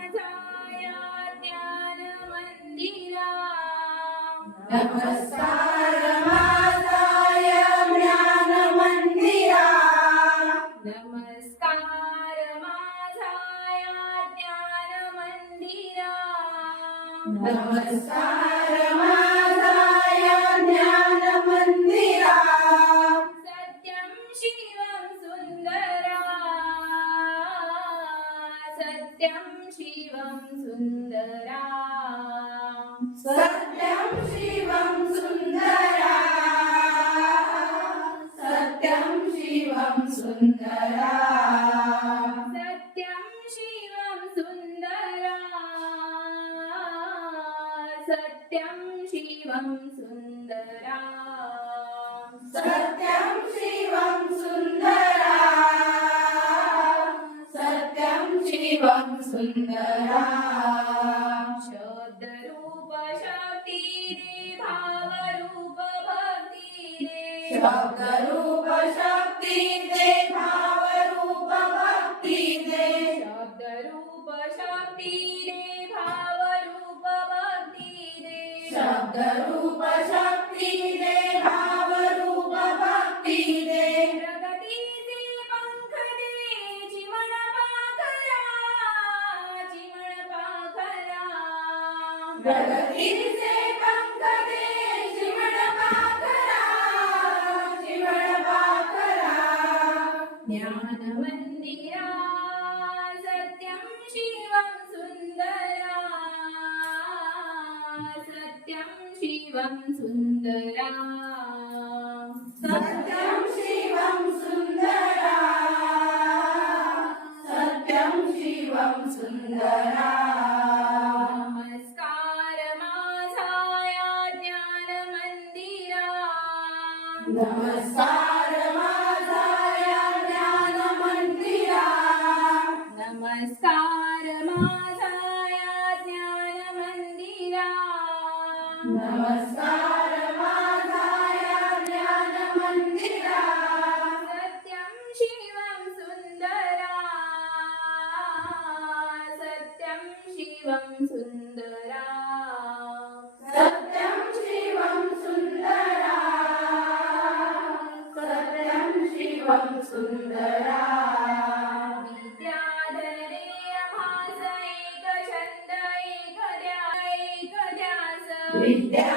ज्ञान मंदिरा नमस्कार माझा या ज्ञान मंदिरा नमस्कार माझा या ज्ञान मंदिरा नमस्कार माझा या ज्ञान मंदिरा सत्यं शिवं सुंदरा सत्यं शिवं सुंदरा सत्यं शिवं सुंदरा सत्यं शिवं सुंदरा सत्यं शिवं सुंदरा सत्यं शिवं सुंदरा सत्यं शिवं सुंदरा सत्यं शिवं सुंदरा शब्द रूप शक्ती रे भाव रूप भक्ती रे शब्द रूप शक्ती दे भाव रूप भक्ती दे शब्द रूप शक्ती रे भाव रूप भक्ती रे शब्द रूप शक्ती दे भाव रूप भक्ती दे प्रगतीचे पंख दे जीवन पाखरा जीवन पाखरा प्रगतीचे पंख दे जीवन पाखरा जीवन पाखरा ज्ञान मंदिरा सत्यं शिवं सुंदरा सत्यं शिवं सुंदरा सत्यं शिवं सुंदरा सत्यं शिवं सुंदरा नमस्कार माझा या ज्ञान मंदिरा नमस्कार माझा या ज्ञान मंदिरा नमस्कार माझा या ज्ञान मंदिरा नमस्कार माझा या ज्ञान मंदिरा सत्यं शिवं सुंदरा सत्यं शिवं सुंदरा सत्यं शिवं सुंदरा सत्यं शिवं सुंदरा विद्याधरे रमास एक छंद एक ध्यास विद्या